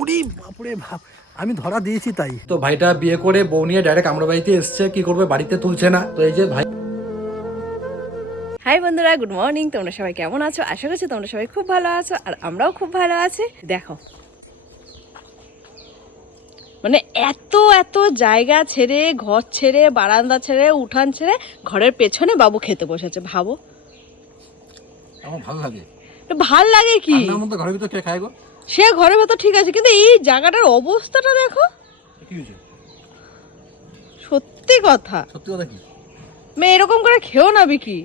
উরি বাপরে বাপ আমি ধরা দিয়েছি তাই। তো ভাইটা বিয়ে করে বউ নিয়ে ডাইরেক্ট আমরা বাড়িতে এসছে কি করবে বাড়িতে তুলছে না। তো এই যে ভাই হাই বন্ধুরা গুড মর্নিং তোমরা সবাই কেমন আছো? আশা করছি তোমরা সবাই খুব ভালো আছো আর আমরাও খুব ভালো আছি। দেখো। মানে এত এত জায়গা ছেড়ে ঘর ছেড়ে বারান্দা ছেড়ে উঠান ছেড়ে ঘরের পেছনে বাবু খেতে বসেছে ভাবো। আমার ভালো লাগে। ভালো লাগে কি? রান্নার মধ্যে ঘরের ভিতর কে খায় গো? সে ঘরের ভেতর ঠিক আছে কিন্তু এই জায়গাটার অবস্থাটা দেখো। সত্যি কথা। সত্যি কথা কি? মেয়ে এরকম করে খেও না বিকি।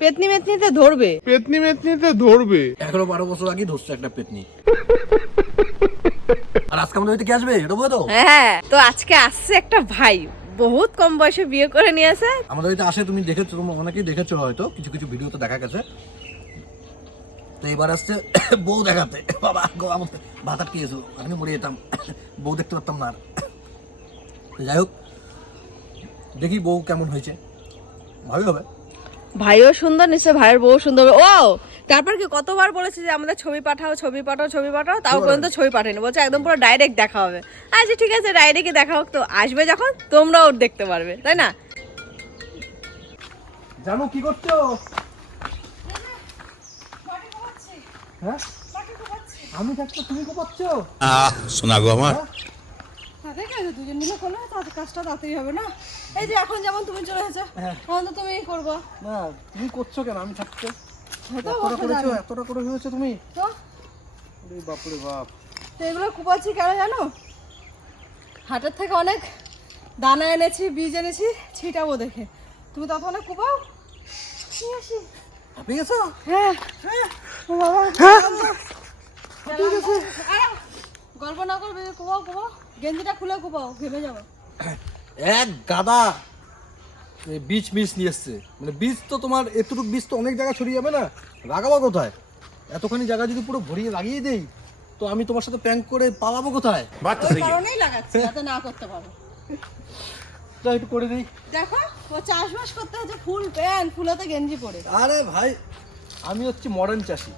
পেতনি মেতনিতে ধরবে। পেতনি মেতনিতে ধরবে। এগারো বারো বছর আগে ধরছে একটা পেতনি। আর আজকে আমাদের বাড়িতে কে আসবে? এটা বলো তো। হ্যাঁ তো আজকে আসছে একটা ভাই। বহুত কম বয়সে বিয়ে করে নিয়েছে। আমাদের বাড়িতে আসে তুমি দেখেছ তোমরা অনেকেই দেখেছ হয়তো। কিছু কিছু ভিডিওতে দেখা গেছে। তো এবার আসছে বউ দেখাতে। বাবা গো আমার ভাত আটকিয়েছো আমি মরে যেতাম। বউ দেখতে পারতাম না যাই হোক দেখি বউ কেমন হয়েছে। ভালোই হবে। ভাইও সুন্দর নিশ্চয় ভাইয়ের বউ সুন্দর ও তারপর কি কতবার বলেছে যে আমাদের ছবি পাঠাও ছবি পাঠাও ছবি পাঠাও তাও পর্যন্ত ছবি পাঠায়নি বলছে একদম পুরো ডাইরেক্ট দেখা হবে। আচ্ছা ঠিক আছে ডাইরেক্টই দেখা হোক তো। আসবে যখন তোমরাও দেখতে পারবে তাই না? জানো কি করছ? হ্যাঁ? আমি থাকতে তুমি কোপাচ্ছ আহ শোনা গো আমার। দুজন মিলে করলে তাতে কাজটা তাড়াতাড়ি হবে না? এই যে এখন যেমন তুমি চলে এসেছ তখন তো তুমিই করব। না তুমি করছ কেন? আমি থাকতে। হয়তো এতটা করেছ এতটা করে হয়েছে তুমি? তো? বাপরে বাপ। তো এগুলো কুপাচ্ছি কেন জানো? হাটের থেকে অনেক দানা এনেছি বীজ এনেছি ছিটাবো দেখে। তুমি ততক্ষণে কুপাও? নিয়ে আসি। হাঁপিয়ে গেছো? হ্যাঁ। ও বাবা। গল্প না করবে কুপাও কুপাও গেঞ্জিটা খুলে কুপাও ভেবে যাব। এক গাদা বীজ মিস নিয়ে এসছে। মানে বীজ তো তোমার এতটুকু বীজ তো অনেক জায়গা ছড়িয়ে যাবে না? লাগাবো কোথায়? এতখানি জায়গা যদি পুরো ভরিয়ে লাগিয়ে দেই তো আমি তোমার সাথে প্যাঙ্ক করে পালাবো কোথায়? লাগাচ্ছি যাতে না করতে পারো। যা একটু করে দিই দেখো ও চাষবাস করতে হচ্ছে ফুল প্যান্ট ফুলাতে গেঞ্জি পরে। আরে ভাই আমি হচ্ছি মডার্ন চাষি।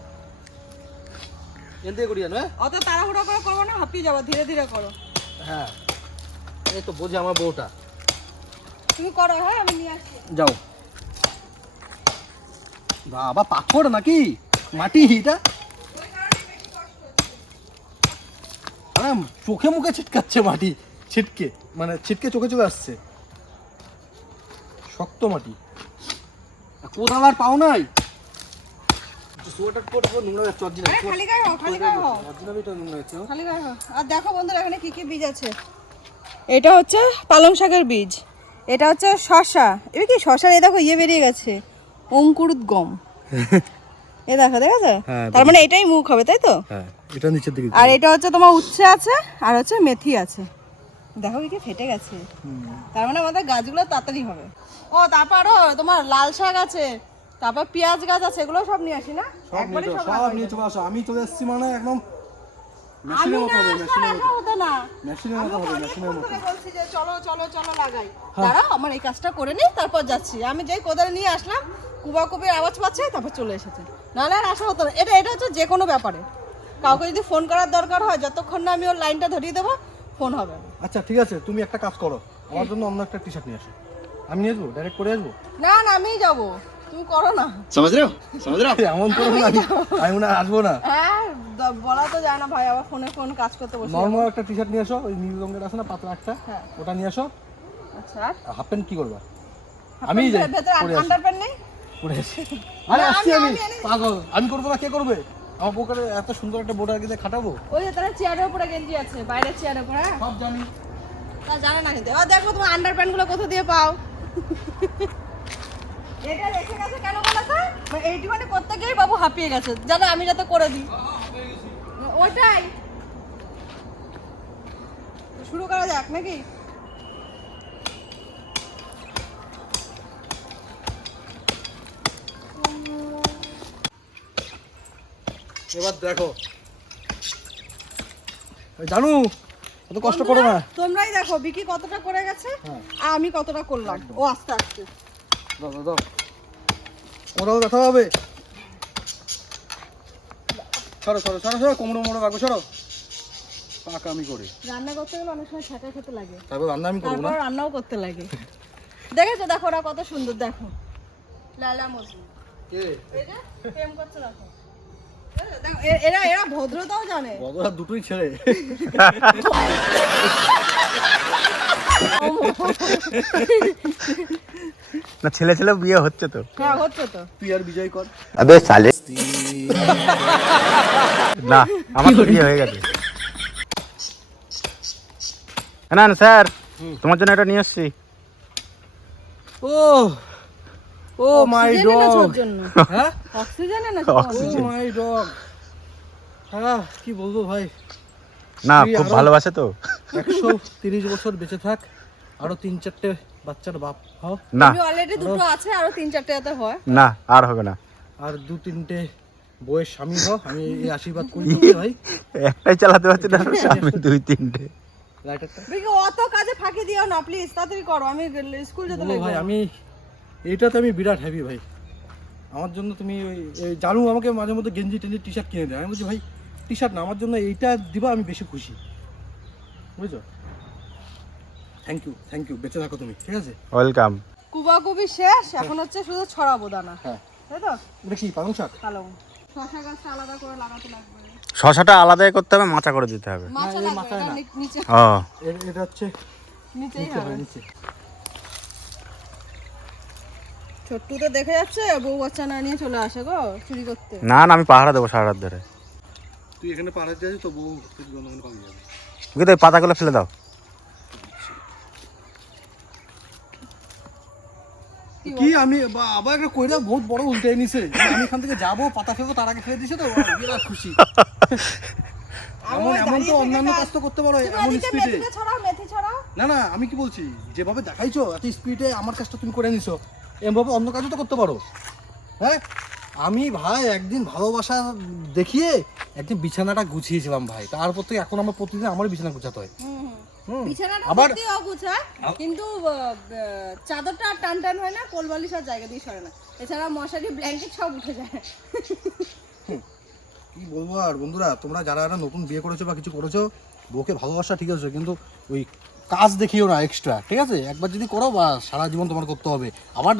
এন থেকে করি জানো? অত তাড়াহুড়ো করে করব না হাঁপিয়ে যাব ধীরে ধীরে করো। হ্যাঁ এই তো বোঝে আমার বউটা। তুমি করো হ্যাঁ আমি নিয়ে আসছি। যাও। বাবা পাথর নাকি? মাটি এটা? চোখে মুখে ছিটকাচ্ছে মাটি ছিটকে মানে ছিটকে চোখে চোখে আসছে। শক্ত মাটি। কোথাও আর পাও নাই। আরে খালি গায়ে হও খালি গায়ে হও। অরিজিনালই তো নোংরা যাচ্ছে? খালি গায়ে হও। আর দেখো বন্ধুরা এখানে কি কি বীজ আছে? এটা হচ্ছে পালং শাকের বীজ। এটা হচ্ছে শশা এবার কি শশার এই দেখো ইয়ে বেরিয়ে গেছে। অঙ্কুরুদ গম এ দেখো দেখেছ? হ্যাঁ, তার মানে এটাই মুখ হবে তাই তো? হ্যাঁ এটা নিচের দিকে আর এটা হচ্ছে তোমার উচ্ছে আছে আর হচ্ছে মেথি আছে। দেখো কি ফেটে গেছে। তার মানে আমাদের গাছগুলো তাড়াতাড়ি হবে। ও তারপরও তোমার লাল শাক আছে তারপর পেঁয়াজ গাছ আছে এগুলো সব নিয়ে আসি না? সব সব সব নিয়ে চলে আসো আমি চলে এসেছি মানে একদম আমি মেশিনের মতো হবে মেশিনের একা হতো না। মেশিনের মতো হবে মেশিনের মতো। বলছি যে চলো চলো চলো লাগাই। দাঁড়াও আমার এই কাজটা করে নিই তারপর যাচ্ছি। আমি যেই কোদাল নিয়ে আসলাম কুবা কুবির আওয়াজ পাচ্ছে তারপর চলে এসেছে। নাহলে আর আসা হতো না। এটা এটা হচ্ছে যে কোনো ব্যাপারে। কাউকে যদি ফোন করার দরকার হয় যতক্ষণ না আমি ওর লাইনটা ধরিয়ে দেবো ফোন হবে। আচ্ছা ঠিক আছে তুমি একটা কাজ করো। আমার জন্য অন্য একটা টি শার্ট নিয়ে আসো। আমি আসব? ডাইরেক্ট করে আসব? না না আমি যাব। তুমি করো না। সমাজ রেও সমাজ রেও এমন করো না আমি না আসব না। হ্যাঁ বলা তো যায় না ভাই আবার ফোনে ফোন কাজ করতে বসে নরমাল একটা টি শার্ট নিয়ে আসো ওই নীল রঙের আছে না পাতলা একটা। হ্যাঁ। ওটা নিয়ে আসো। আচ্ছা হাফ প্যান্ট কি করবা? আমি যাই ভেতরে আন্ডারপ্যান্ট নেই? পরে আসি। আরে আসি আমি পাগল। আমি করব না কে করবে? আমার পোকারে এত সুন্দর একটা বোর্ডার গিয়ে খাটাবো। ওই যে তারা চেয়ারের উপরে গেঞ্জি আছে বাইরের চেয়ারের উপরে হ্যাঁ? সব জানি। তা জানা না কিন্তু। দেখো তোমার আন্ডারপ্যান্টগুলো কোথা দিয়ে পাও? এটা রেখে গেছে কেন বলো তো? মানে করতে গিয়েই বাবু হাঁপিয়ে গেছে। আমি যাতে করে দিই। ওটাই। শুরু করা যাক নাকি? এবার দেখো। জানু অত কষ্ট করো না। তোমরাই দেখো বিকি কতটা করে গেছে হ্যাঁ। আর আমি কতটা করলাম। ও আস্তে আস্তে। দাও দাও কোমরাও ব্যথা হবে। সরো সরো সরো সরো মোড়ে রাখব সরো পাকামি করে। রান্না করতে গেলে অনেক সময় ছ্যাঁকা খেতে লাগে। তারপর রান্না আমি করব না। রান্নাও করতে লাগে। দেখেছ দেখো ওরা কত সুন্দর দেখো। লালা মজনু। কে? এই যে প্রেম করছে দেখো দেখো, দেখো, এরা এরা ভদ্রতাও জানে। বদরা দুটোই ছেড়ে না ছেলে ছেলে বিয়ে হচ্ছে তো। হ্যাঁ হচ্ছে তো। তুই আর বিজয় কর। আবে সালে। না আমার তো বিয়ে হয়ে গেছে। না না স্যার তোমার জন্য এটা নিয়ে এসছি। Oh oh my dog. হ্যাঁ? Oxygen oh my dog. হ্যাঁ কি বলব ভাই? না খুব ভালোবাসে তো। একশো তিরিশ বছর বেঁচে থাক আরও তিন চারটে বাচ্চার বাপ হও। না। অলরেডি দুটো আছে আরও তিন চারটে যাতে হয়। না আর হবে না। আর দু তিনটে বইয়ের স্বামী হও আমি এই আশীর্বাদ করি ভাই। একটাই চালাতে পারছি না আমি দুই তিনটে। অত কাজে ফাঁকি দিও না প্লিজ তাড়াতাড়ি করো আমি স্কুল যেতে লাগবে ভাই আমি এইটাতে আমি বিরাট হ্যাপি ভাই। আমার জন্য তুমি ওই এই জানু আমাকে মাঝে মধ্যে গেঞ্জি টেঞ্জি টি শার্ট কিনে দেয়। আমি বলছি ভাই টি শার্ট না আমার জন্য এইটা দিবা আমি বেশি খুশি। বুঝছ? থ্যাংক ইউ থ্যাংক ইউ বেঁচে থাকো তুমি ঠিক আছে? ওয়েলকাম কুবাকুবি শেষ এখন হচ্ছে শুধু ছড়াবো দানা। হ্যাঁ। তাই তো? এটা কি পালং শাক? ভালো শশা গাছটা আলাদা করে লাগাতে লাগবে। শশাটা আলাদাই করতে হবে মাচা করে দিতে হবে। মাছা এই লাগবে মাথায় এটা নিচে। ও। এটা হচ্ছে নিচেই হবে। নিচে। ছোট্টু তো দেখে যাচ্ছে বউ বাচ্চা না নিয়ে চলে আসে গো চুরি করতে। না না আমি পাহারা দেবো সারা রাত ধরে। তুই এখানে পার হতে তো বউ পাবি যাবে? পাতাগুলো ফেলে দাও। কি আমি আবার একটা কইরা বহুত বড় উল্টে নিছে আমি এখান থেকে যাব পাতা ফেলব তার আগে ফেলে দিছে তো বিরাট খুশি। এমন এমন তো অন্যান্য কাজ- তো করতে পারো এমন স্পিডে না না আমি কি বলছি? যেভাবে দেখাইছো এত স্পিডে আমার কাজটা তুমি করে নিছো। এমভাবে অন্য কাজও তো করতে পারো। হ্যাঁ? আমি ভাই একদিন ভালোবাসা দেখিয়ে একদিন বিছানাটা গুছিয়েছিলাম ভাই। তারপর থেকে এখন আমার প্রতিদিন আমার বিছানা গুছাতে হয়। বিছানাটা আবার কিন্তু চাদরটা টান টান হয় না কোলবালিশ আর জায়গা দিয়ে সরে না। এছাড়া মশারি ব্ল্যাঙ্কেট সব উঠে যায়। কি বলব আর বন্ধুরা তোমরা যারা যারা নতুন বিয়ে করেছ বা কিছু করেছ বউকে ভালোবাসা ঠিক আছে কিন্তু ওই কাজ দেখিও না এক্সট্রা ঠিক আছে? একবার যদি করো বা সারা জীবন তোমার করতে হবে। আবার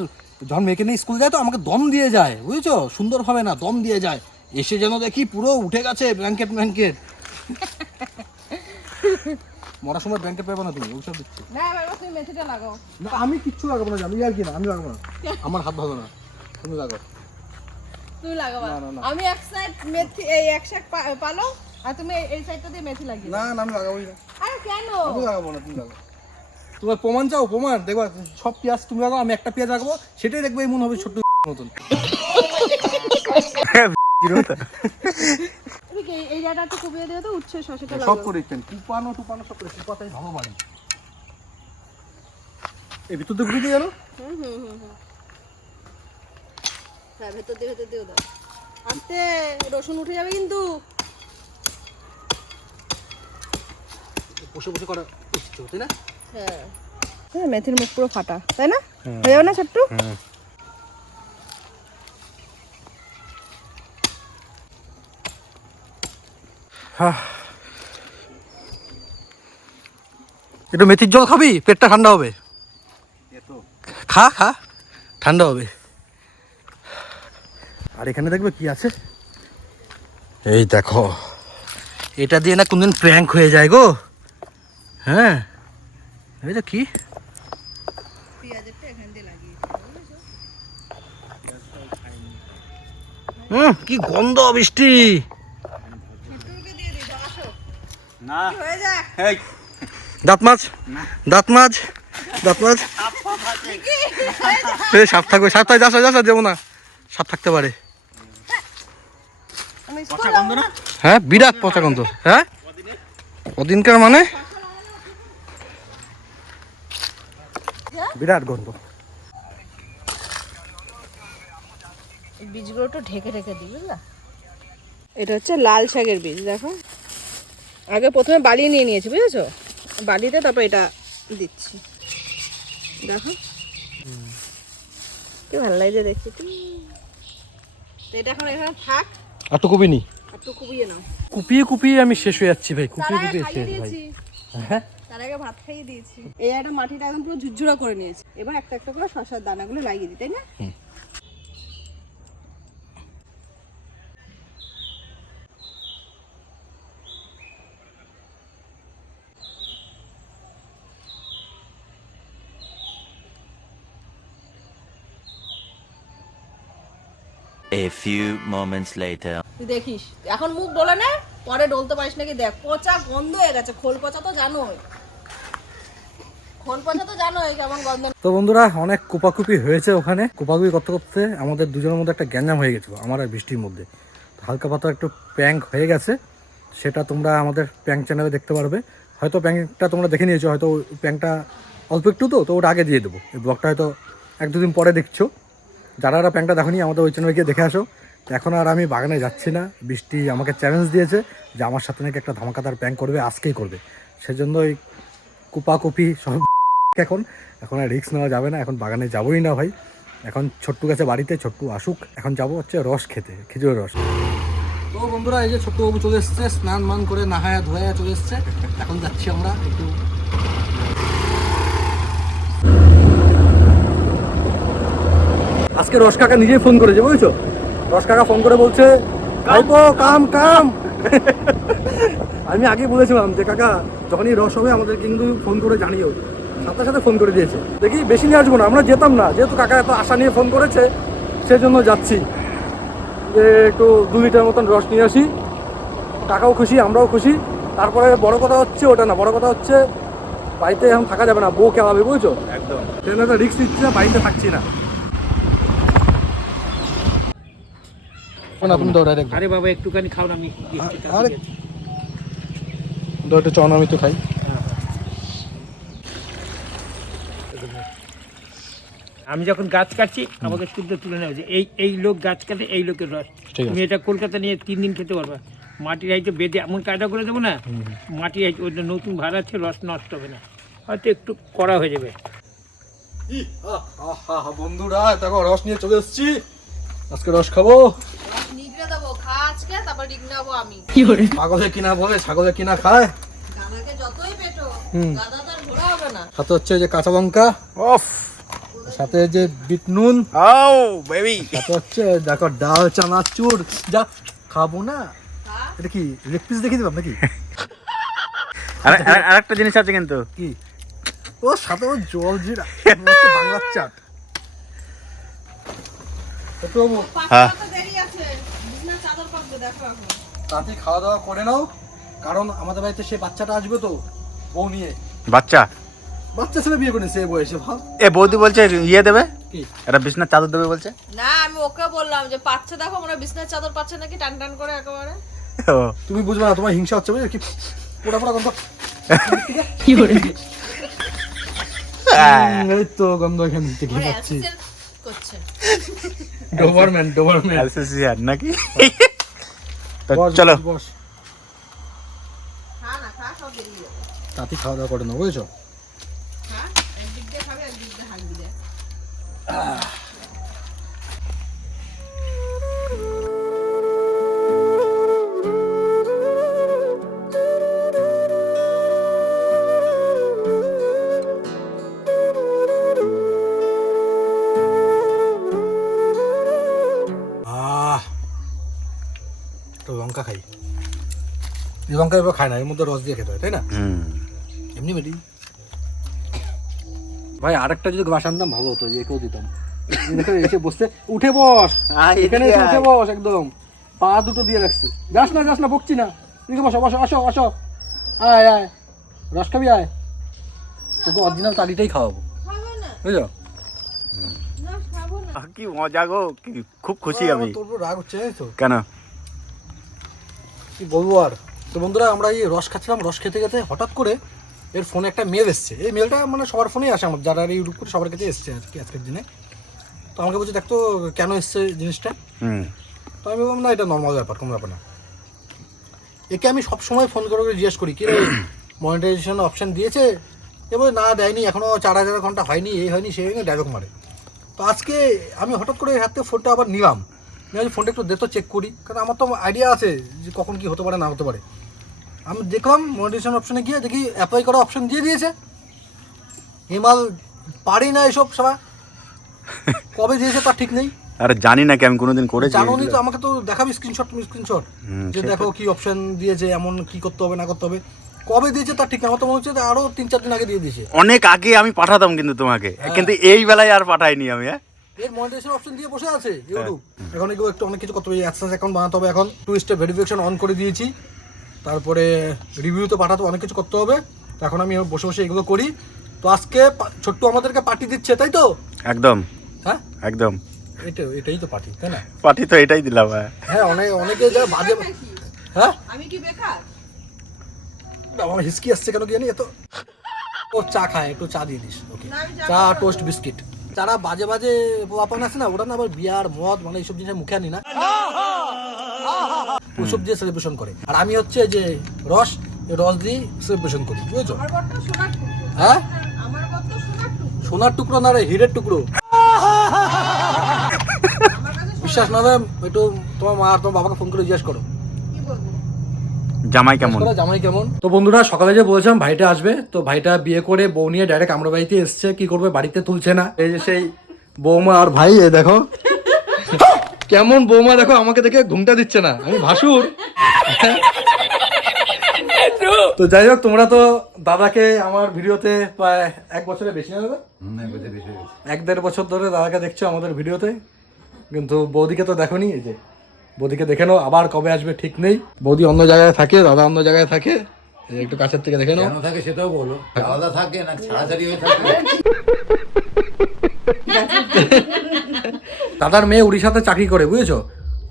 যখন মেয়েকে নিয়ে স্কুল যায় তো আমাকে দম দিয়ে যায় বুঝেছ? সুন্দরভাবে না দম দিয়ে যায়। এসে যেন দেখি পুরো উঠে গেছে ব্ল্যাঙ্কেট ব্ল্যাঙ্কেট মরার সময় ব্ল্যাঙ্কেট পাবে না তুমি ওইসব দিচ্ছি। না আমি কিচ্ছু লাগাবো না জানি আর কি না আমি লাগাবো না। আমার হাত ভালো না তুমি লাগাও। তুমি লাগাবা। আমি এক সাইড মেথি এই এক সাইড পালো আর তুমি এই- এই সাইডটা দিয়ে মেথি লাগিয়ে না না আমি লাগাবোই না। আরে কেন? আমি লাগাবো না তুমি লাগাও। তোমার প্রমাণ চাও? প্রমাণ? দেখবা সব পেঁয়াজ তুমি লাগাও আমি একটা পেঁয়াজ রাখব সেটাই দেখবে মনে হবে ছোট্ট মতন। এই- এই জায়গাটা একটু কুপিয়ে দিও তো উচ্ছে শশাটা সব করে দিচ্ছেন কুপানো টুপানো সব করে কুপাতাই ভালো বাড়ি। এই ভিতর দিয়ে ঘুরে দিয়ে হুম হুম হুম হুম। হ্যাঁ ভেতর দিয়ে ভেতর দিয়েও দাও। আস্তে রসুন উঠে যাবে কিন্তু। বসে বসে করা উচিত তাই না? হ্যাঁ। হ্যাঁ মেথির মুখ পুরো ফাটা তাই না? হয়ে যাবে না ছোট্টু? একটু মেথির জল খাবি? পেটটা ঠান্ডা হবে। খা খা। ঠান্ডা হবে। আর এখানে দেখবে কি আছে? এই দেখো এটা দিয়ে না কোনদিন প্র্যাঙ্ক হয়ে যায় গো। হ্যাঁ। কি এখান দিয়ে লাগিয়ে হুম কি গন্ধ বৃষ্টি। ছোট্টুকে দিয়ে দিই দাও, আসো না। হয়ে যাক এই। দাঁত মাছ দাঁত মাছ দাঁত মাছ এ সাপ থাকবে। সাপ থাকবে। যাস যাস যাব না। সাপ থাকতে পারে। আমি হ্যাঁ বিরাট পচা গন্ধ। হ্যাঁ? ওদিনকার মানে? বিরাট গন্ধ। এই বীজগুলো একটু ঢেকে ঢেকে দিই বুঝলা? এটা হচ্ছে লাল শাকের বীজ দেখো। আগে প্রথমে বালি নিয়ে নিয়েছি বুঝেছ? বালিতে তারপর এটা দিচ্ছি। দেখো। কি ভালো লাগছে দেখছি তো এটা এখন এখানে থাক। আর তো কবি নি একটু কুবিয়ে নাও। কুপিয়ে কুপিয়ে আমি শেষ হয়ে যাচ্ছি ভাই কুপিয়ে কুপিয়ে শেষ ভাই। হ্যাঁ? তার আগে ভাত খাইয়ে দিয়েছি। এই একটা মাটিটা একদম পুরো ঝুরঝুরা করে নিয়েছি। এবার একটা একটা করে শশার দানাগুলো লাগিয়ে দিই তাই না? A few moments later. তুই দেখিস এখন মুখ ডলে না পরে ডলতে পারিস নাকি? দেখ পচা গন্ধ হয়ে গেছে খোল পচা তো জানোই। তো বন্ধুরা, অনেক কোপাকুপি হয়েছে ওখানে। কোপাকুপি করতে করতে আমাদের দুজনের মধ্যে একটা গ্যাঞ্জাম হয়ে গেছিল, আমার আর বৃষ্টির মধ্যে। হালকা পাতলা একটু প্যাঙ্ক হয়ে গেছে, সেটা তোমরা আমাদের প্যাঙ্ক চ্যানেলে দেখতে পারবে। হয়তো প্যাঙ্কটা তোমরা দেখে নিয়েছো, হয়তো প্যাঙ্কটা অল্প একটু তো তো ওটা আগে দিয়ে দেবো। এই ব্লগটা হয়তো এক দুদিন পরে দেখছ। যারা যারা প্যাঙ্কটা দেখোনি, আমাদের ওই চ্যানেলে গিয়ে দেখে আসো। এখন আর আমি বাগানে যাচ্ছি না, বৃষ্টি আমাকে চ্যালেঞ্জ দিয়েছে যে আমার সাথে নাকি একটা ধামাকাদার প্যাঙ্ক করবে, আজকেই করবে। সেজন্য ওই কুপাকুপি সব এখন। এখন আর রিস্ক নেওয়া যাবে না এখন বাগানে যাবোই না ভাই। এখন ছোট্টু গেছে বাড়িতে ছোট্টু আসুক। এখন যাব হচ্ছে রস খেতে খেজুরের রস। তো বন্ধুরা এই যে ছোট্টু বাবু চলে এসছে স্নান মান করে নাহায়া ধোয়া চলে এসছে। এখন যাচ্ছি আমরা একটু। আজকে রস কাকা নিজেই ফোন করেছে বুঝছ? রস কাকা ফোন করে বলছে ভাইপো কাম কাম। আমি আগে বলেছিলাম যে কাকা যখনই রস হবে আমাদের কিন্তু ফোন করে জানিও। সাথে সাথে ফোন করে দিয়েছে। দেখি বেশি নিয়ে আসব না আমরা যেতাম না। যেহেতু কাকা এত আশা নিয়ে ফোন করেছে সেজন্য যাচ্ছি। যে একটু দু লিটার মতন রস নিয়ে আসি। কাকাও খুশি আমরাও খুশি। তারপরে বড় কথা হচ্ছে ওটা না বড় কথা হচ্ছে বাড়িতে এখন থাকা যাবে না বউ খেলাবে বুঝছ? একদম। সেজন্য একটা রিক্স নিচ্ছি না বাড়িতে থাকছি না। আরে বাবা একটুখানি খাও না আমি আরে। দুটো চন আমি তো খাই। আমি যখন গাছ কাটছি আমাকে শুদ্ধ তুলে নেওয়া হয়েছে এই এই লোক গাছ কাটে এই লোকের রস। তুমি এটা কলকাতা নিয়ে তিন দিন খেতে পারবা। মাটির হাইতে বেঁধে এমন কায়দা করে দেবো না মাটির হাইতে ওটা নতুন ভাড়া আছে রস নষ্ট হবে না। হয়তো একটু করা হয়ে যাবে। বন্ধুরা দেখো রস নিয়ে চলে এসেছি। আজকে রস খাব। নিগড়ে দেবো খা আজকে তারপর নিগড়াবো আমি। ছাগলে কিনা বলে ছাগলে কিনা খায়। গাদাকে যতই পেটো গাদা তো আর ঘোরা হবে না। সাথে হচ্ছে যে কাঁচা লঙ্কা। ওফ সাথে যে বিট নুন। ও বেবি সাথে হচ্ছে দেখো ডাল চানাচুর যা খাব না। এটা কি লেগ পিস দেখিয়ে দিলাম নাকি? আর একটা জিনিস আছে কিন্তু। কি? ও সাথে ও জল জিরা। বাংলার চাট। হ্যাঁ। পাঁচটা তো দেরি আছে। বিছনা চাদর পাতবে দেখো এখন। তাড়াতাড়ি খাওয়া দাওয়া করে নাও। কারণ আমাদের বাড়িতে সে বাচ্চাটা আসবে তো বউ নিয়ে। বাচ্চা? বাচ্চা ছেলে বিয়ে করেছে এই বয়সে ভাব। এ বৌদি বলছে ইয়ে দেবে? কি? একটা বিছনার চাদর দেবে বলছে? না আমি ওকে বললাম যে পাচ্ছে দেখো মনে বিছনার চাদর পাচ্ছে নাকি টান টান করে একেবারে। তুমি বুঝবে না তোমার হিংসা হচ্ছে বুঝলে? কি পোড়া পোড়া গন্ধ? উম, এই তো গন্ধ এখান থেকে পাচ্ছি করছে। ডোবারম্যান ডোবারম্যান এলসিসিআর নাকি? তো চলো। তাতে খাওয়া দাওয়া করে নাও বুঝেছ খা একদিক দিয়ে খাবে একদিক দিয়ে হাঁকবি দেয় আহ একটু লঙ্কা খাই। লঙ্কা এবার খায় না এর মধ্যে রস দিয়ে খেতে হয় তাই না? এমনি বেটি। ভাই আরেকটা যদি গ্লাস আনতাম ভালো হতো যে কেউ দিতাম। এখানে এসে বসতে উঠে বস। আয়, এখানে এসে উঠে বস একদম। পা দুটো দিয়ে রাখছে। যাস না যাস না বকছি না। এদিকে বসো বসো আসো আসো। আয় আয়। রস খাবি আয়। তোকে অরিজিনাল তালিটাই খাওয়াবো। বুঝলো কি মজা গো কি খুব খুশি আমি। তোর রাগ হচ্ছে তো? কেন? কি বলব আর? তো বন্ধুরা আমরা এই রস খাচ্ছিলাম রস খেতে খেতে হঠাৎ করে এর ফোনে একটা মেল এসছে। এই মেলটা মানে সবার ফোনেই আসে আমার যারা ইউটিউব করে সবার কাছে এসছে আর কি আজকের দিনে। তো আমাকে বলছে দেখতো কেন এসছে জিনিসটা? হুম। তো আমি বললাম না এটা নর্মাল ব্যাপার কোনো ব্যাপার না। একে আমি সব সময় ফোন করে করে জিজ্ঞেস করি কি রে মনিটাইজেশন অপশান দিয়েছে? এবার না দেয়নি এখনও চার হাজার ঘণ্টা হয়নি এই হয়নি সেই হয়নি ডায়লগ মারে। তো আজকে আমি হঠাৎ করে হাত ফোনটা আবার নিলাম। আমি ফোনটা একটু দে তো চেক করি। কারণ আমার তো আইডিয়া আছে যে কখন কি হতে পারে না হতে পারে। আমি দেখলাম মনিটাইজেশন অপশনে গিয়ে দেখি অ্যাপ্লাই করা অপশন দিয়ে দিয়েছে। হিমাল পারি না এসব সবাই কবে দিয়েছে তার ঠিক নেই। আরে জানি না কি আমি কোনোদিন করেছি। জানোনি তো আমাকে তো দেখাবি স্ক্রিনশট তুমি স্ক্রিনশট যে দেখো কি অপশন দিয়েছে এমন কি করতে হবে না করতে হবে। কবে দিয়েছে তার ঠিক নেই আমার তো মনে হচ্ছে আরও তিন চার দিন আগে দিয়ে দিয়েছে। অনেক আগে আমি পাঠাতাম কিন্তু তোমাকে কিন্তু এই বেলায় আর পাঠাইনি আমি হ্যাঁ? এর মনিটাইজেশন অপশন দিয়ে বসে আছে ইউটিউব। এখন এগুলো একটু অনেক কিছু করতে হবে অ্যাডসেন্স অ্যাকাউন্ট বানাতে হবে এখন। টু স্টেপ ভেরিফিকেশন অন করে দিয়েছি। তারপরে রিভিউ তো পাঠাতে অনেক কিছু করতে হবে তো এখন আমি বসে বসে এগুলো করি তো আজকে পা- ছোট্টু আমাদেরকে পার্টি দিচ্ছে তাই তো একদম হ্যাঁ একদম এটা এটাই তো পার্টি তাই না পাঠি তো এটাই দিলাম হ্যাঁ হ্যাঁ অনেক অনেকে যা বাজে হ্যাঁ আমি কি বেকার আমার হিসকি আসছে কেন কি জানি এত ও চা খায় একটু চা দিয়ে দিস ওকে চা টোস্ট বিস্কিট যারা বাজে বাজে পোলাপান আছে না ওরা না আবার বিয়ার মদ মানে এইসব জিনিস মুখে আনি না ওইসব দিয়ে সেলিব্রেশন করে। আর আমি হচ্ছে যে রস রস দিয়ে সেলিব্রেশন করি বুঝেছ? হ্যাঁ? সোনার টুকরো। না রে হিরের টুকরো। বিশ্বাস না একটু তোমার মা আর তোমার বাবাকে ফোন করে জিজ্ঞেস করো। জামাই কেমন? জামাই কেমন? তো বন্ধুরা সকালে যে বলেছিলাম ভাইটা আসবে তো ভাইটা বিয়ে করে বউ নিয়ে ডাইরেক্ট আমরা বাড়িতে এসছে কি করবে বাড়িতে তুলছে না। এই যে সেই বৌমা আর ভাই এ দেখো। কেমন বৌমা দেখো আমাকে দেখে ঘুমটা দিচ্ছে না। আমি ভাসুর। তো যাই হোক তোমরা তো দাদাকে আমার ভিডিওতে প্রায় এক বছরে বেশি না দাদা? এক দেড় বছর ধরে দাদাকে দেখছ আমাদের ভিডিওতে। কিন্তু বৌদিকে তো দেখোনি এই যে। বৌদিকে দেখে নাও আবার কবে আসবে ঠিক নেই। বৌদি অন্য জায়গায় থাকে দাদা অন্য জায়গায় থাকে। একটু কাছের থেকে দেখে নাও। থাকে সেটাও বলো। আলাদা থাকে না ছাড়াছাড়ি হয়ে থাকে। দাদার মেয়ে উড়িষ্যাতে চাকরি করে বুঝেছ?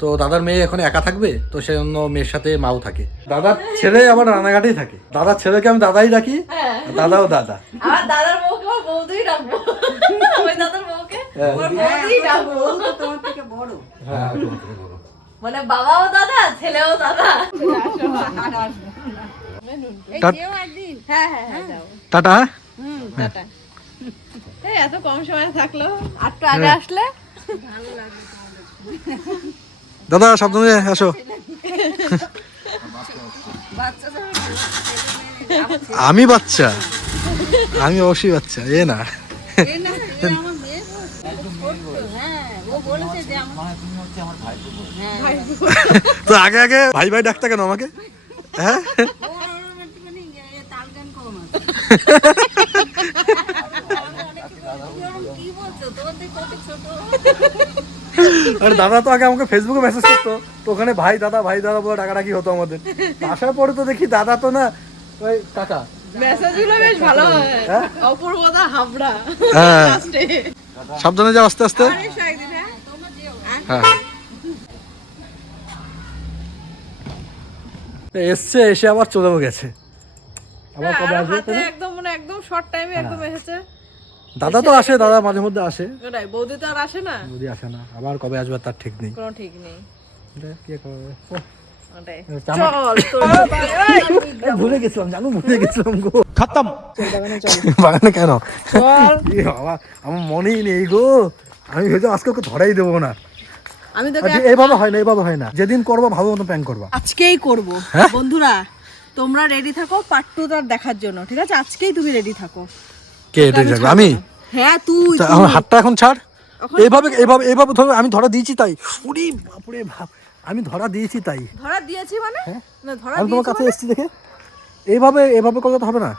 তো দাদার মেয়ে এখন একা থাকবে? তো সেই জন্য মেয়ের সাথে মাও থাকে। দাদার ছেলে আবার রানাঘাটেই থাকে। দাদার ছেলেকে আমি দাদাই ডাকি দাদাও দাদা। দাদার বউকে আমার ডাকবো। দাদার বউকে ওর ডাকবো। তোমার থেকে বড়। মানে বাবাও দাদা ছেলেও দাদা। হ্যাঁ হ্যাঁ হ্যাঁ যাব টাটা। হুম টাটা। এই এত কম সময় থাকল। আটটু আগে আসলে? দাদা, সাবধানে আসো। আমি বাচ্চা। আমি অবশ্যই বাচ্চা, এ না। তো আগে আগে ভাই ভাই ডাকতে কেন আমাকে? হ্যাঁ? আরে দাদা তো আগে আমাকে ফেসবুকে মেসেজ করতো তো ওখানে ভাই দাদা ভাই দাদা বলে ডাকাডাকি হতো আমাদের। আসার পরে তো দেখি দাদা তো না ওই কাকা। মেসেজগুলো বেশ ভালো হয়। হ্যাঁ? অপূর্বদা হাবড়া। হ্যাঁ। লাস্টে সাবধানে যাও আস্তে আস্তে। হ্যাঁ? হ্যাঁ। এসছে এসে আবার চলেও গেছে। আবার কবে আসবে হাতে একদম মানে একদম শর্ট টাইমে একদম এসেছে। দাদা তো আসে দাদা মাঝে মধ্যে আসে। ওটাই বৌদি তো আর আসে না? যদি আসে না আবার কবে আসবে তার ঠিক নেই। কোনো ঠিক নেই। কি করবে? ও, ওটাই। জামা- চল তোর এ, ভুলে গেছিলাম জানো ভুলে গেছিলাম গো। খতম। বাগানে কেন? বাবা আমার মনেই নেই গো। আমি আজকে ওকে ধরাই দেবো না। আমি আচ্ছা, এইভাবে হয় না এইভাবে হয় না। যেদিন করব ভালো মতো প্যান করবা। আজকেই করব। হ্যাঁ? বন্ধুরা তোমরা রেডি থাকো পার্ট টু তার দেখার জন্য ঠিক আছে? আজকেই তুমি রেডি থাকো। কে এটা যাবে আমি? হ্যাঁ তুই আমার হাতটা এখন ছাড়। এখন এইভাবে এইভাবে এইভাবে ধরো আমি ধরা দিয়েছি তাই। উরি বাপরে ভাব আমি ধরা দিয়েছি তাই। ধরা দিয়েছি মানে? না ধরা হ্যাঁ? আমি তোমার কাছে মানে? এসেছি দেখে। এইভাবে এইভাবে করলে তো হবে না।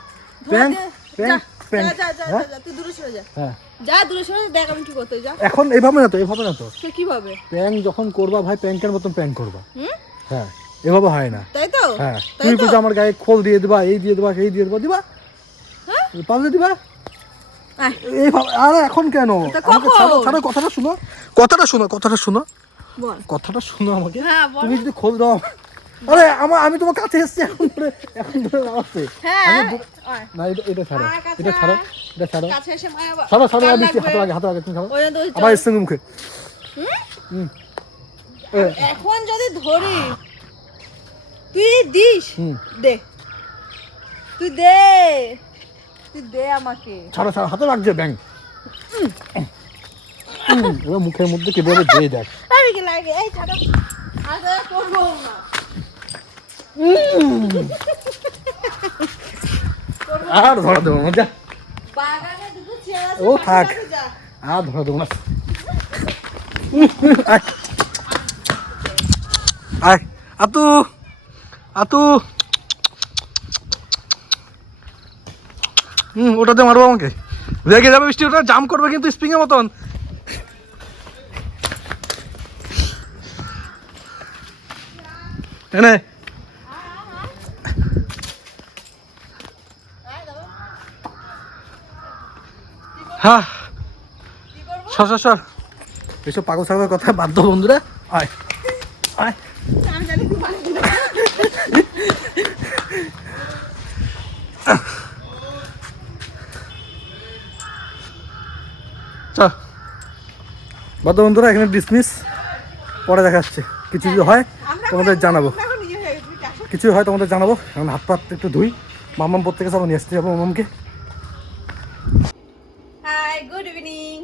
প্যান্ট দিয়ে- যা, যা, যা, যা, তুই দূরে সরে যা। হ্যাঁ। যা দূরে সরে দেখ আমি কি করতে যা। এখন এইভাবে না তো এইভাবে না তো। সে কীভাবে? প্যান যখন করবা ভাই প্যান্টের মতন প্যান করবা। হুম? হ্যাঁ। এভাবে হয় না। তাই তো? হ্যাঁ। তুমি তো? কিছু আমার গায়ে খোল দিয়ে দিবা এই দিয়ে দিবা সেই দিয়ে দিবা দিবা। হ্যাঁ? পারলে দিবা। আরে এখন কেন? ছাড়ো কথাটা শুনো। কথাটা শুনো কথাটা শুনো। কথাটা শুনো আমাকে। হ্যাঁ তুমি যদি খোল দাও আরে আমার আমি তোমার কাছে এসেছি এখন ধরে এখন ধরে আসছে হ্যাঁ। না এটা এটা ছাড়ো। এটা ছাড়ো। এটা ছাড়ো। ছাড়ো ছাড়ো আমি। হাতে লাগে হাতে লাগে তুমি ছাড়ো। আবার এসছে মুখে হুম? এখন যদি ধরি তুই দিস। দে। তুই দে। তুই দে আমাকে। ছাড়ো ছাড়ো হাতে লাগছে ব্যাং এবার মুখের মধ্যে কীভাবে দিয়ে দেখ। আরে কি লাগে? এই ছাড়ো। আরে করব না। আর ধরা দেবো না যা। ও থাক। আর ধরা দেবো না। আয়। আয়। আতু। আতু। হুম ওটাতে মারবো আমাকে। রেগে যাবে বৃষ্টি ওটা জাম করবে কিন্তু স্প্রিং এর মতন। এনে। হ্যাঁ। সর সর সর। এসব পাগল ছাগলের কথা বাধ্য বন্ধুরা। আয়। আয়। চল বাধ্য বন্ধুরা এখানে ডিসমিস পরে দেখাচ্ছে। কিছু যদি হয় তোমাদের জানাব। ইয়ে দেখো। কিছু হয় তোমাদের জানাব। এখন হাত পাত একটু ধুই। মামাম পর থেকে সব নিয়ে আসতে যাব মামামকে হাই গুড ইভিনিং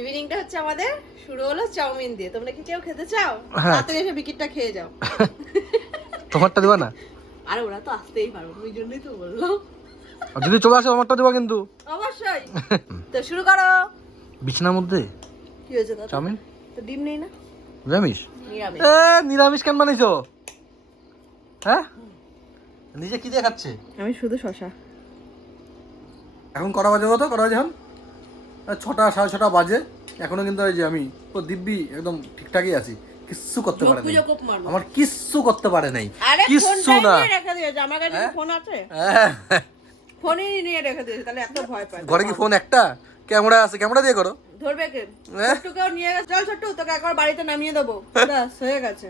ইভিনিংটা হচ্ছে আমাদের শুরু হলো চাউমিন দিয়ে। তোমরা কি কেউ খেতে চাও? হ্যাঁ। তাড়াতাড়ি এসে বিকিটটা খেয়ে যাও। তোমারটা দেবা না? আর ওরা তো আসতেই পারব ওই জন্যই তো বললাম আর যদি চলে আসে আমারটা দেবা কিন্তু। অবশ্যই। তো শুরু করো। বিছানার মধ্যে? কি হয়েছে দাদা? চাউমিন? তো ডিম নেই না? নিরামিষ? নিরামিষ। এ নিরামিষ কেন বানাইছো হ্যাঁ? নিজে কি দিয়ে খাচ্ছে? আমি শুধু শশা। এখন কটা বাজে কত কটা বাজে এখন? ছটা সাড়ে ছটা বাজে। এখনও কিন্তু ওই যে আমি ও দিব্যি একদম ঠিকঠাকই আছি। কিচ্ছু করতে পারে নাই। আমার কিচ্ছু করতে পারে নাই। কিচ্ছু না। নিয়ে রেখে দিয়েছে। আমার কাছে ফোন আছে? হ্যাঁ, ফোনই নিয়ে রেখে দিয়েছে। তাহলে এত ভয় পায়। ঘরে কি ফোন একটা? ক্যামেরা আছে ক্যামেরা দিয়ে করো। ধরবে কে? হ্যাঁ? ছোট্টুকেও নিয়ে গেছে। চল ছোট্টু তোকে একবার বাড়িতে নামিয়ে দেবো। ব্যাস হয়ে গেছে।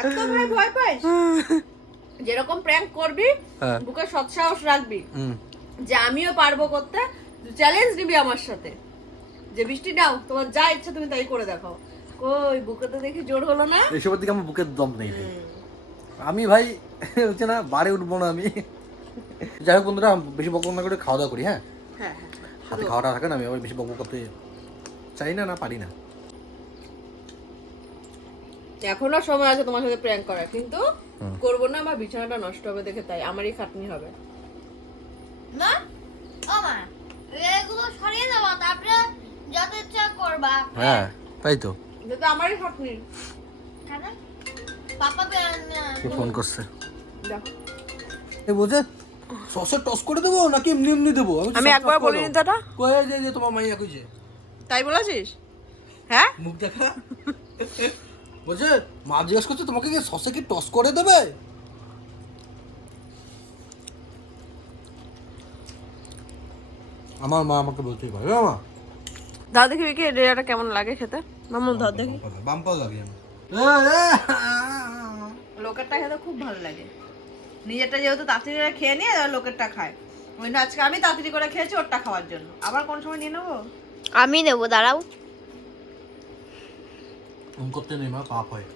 এত ভাই ভয় পাইস? যেরকম প্র্যাঙ্ক করবি হ্যাঁ। বুকে সৎসাহস রাখবি যে আমিও পারব করতে চ্যালেঞ্জ নিবি আমার সাথে। যে বৃষ্টি নাও তোমার যা ইচ্ছা তুমি তাই করে দেখাও। কই বুকে তো দেখি জোর হলো না? এইসবের দিকে আমার বুকের দম নেই আমি ভাই হচ্ছে না বারে উঠবো না আমি। যাই হোক বন্ধুরা বেশি বকবক না করে খাওয়া দাওয়া করি হ্যাঁ? হ্যাঁ হ্যাঁ হাতে খাওয়াটা থাকে না আমি আবার বেশি বকবক করতে চাই না না পারি না। এখনও সময় আছে তোমার সাথে প্র্যাঙ্ক করার কিন্তু করব না আমার বিছানাটা নষ্ট হবে দেখে তাই আমারই খাটনি হবে। না? ও মা এগুলো সরিয়ে দেবো তারপরে যত ইচ্ছা করবা। হ্যাঁ তাই তো। আমারই ফোন করছে। এ বলছে সসে টস করে দেবো নাকি এমনি এমনি দেবো? আমি একবার বলিনি দাদা কয়ে যে যে তোমার মাইয়া কইছে। তাই বলেছিস? হ্যাঁ? মুখ দেখা। বলছে মা জিজ্ঞেস করছে তোমাকে কি সসে কি টস করে দেবে? আমার মা আমাকে বলতেই পারে। মা। দাদা দেখি কি এটা কেমন লাগে খেতে? মামুন ধর দেখি। বাম্পা লাগে আমার লোকেরটা খেতে খুব ভালো লাগে। নিজেরটা যেহেতু তাড়াতাড়ি করে খেয়ে নিয়ে লোকেরটা খায়। ওই না আজকে আমি তাড়াতাড়ি করে খেয়েছি ওরটা খাওয়ার জন্য। আবার কোন সময় নিয়ে নেব? আমি নেব দাঁড়াও। করতে নেই মা পাপ হয়।